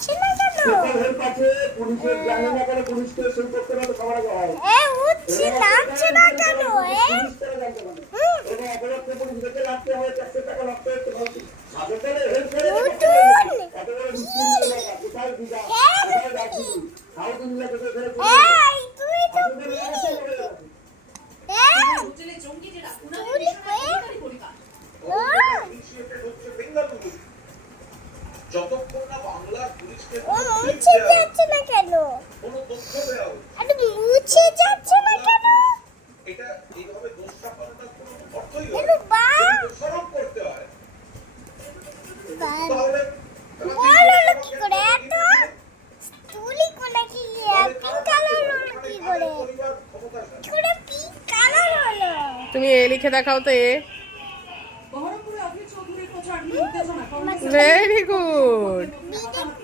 উঠছে না কেন? উঠছে, নামছে না কেন? যতক্ষণ না বাংলার পুলিশকে মুছে যাচ্ছে না কেন? কোনো তথ্য দেওয়া হচ্ছে, আরে মুছে যাচ্ছে না কেন? এটা এইভাবে দোষ চাপানোটার কোনো অর্থই হয় এলো বা না। দোষারোপ করতে হয় তাহলে বলো কি করে এত তুলি কোনা কি পিঙ্ক কালার হলো কি করে? পরিবার ক্ষমতার কি করে পিঙ্ক কালার হলো? তুমি এ লিখে দেখাও তো এ। বহরমপুরে অভিজিৎ চৌধুরীর প্রচার নিয়ে উত্তেজনা। Very good. বিজেপি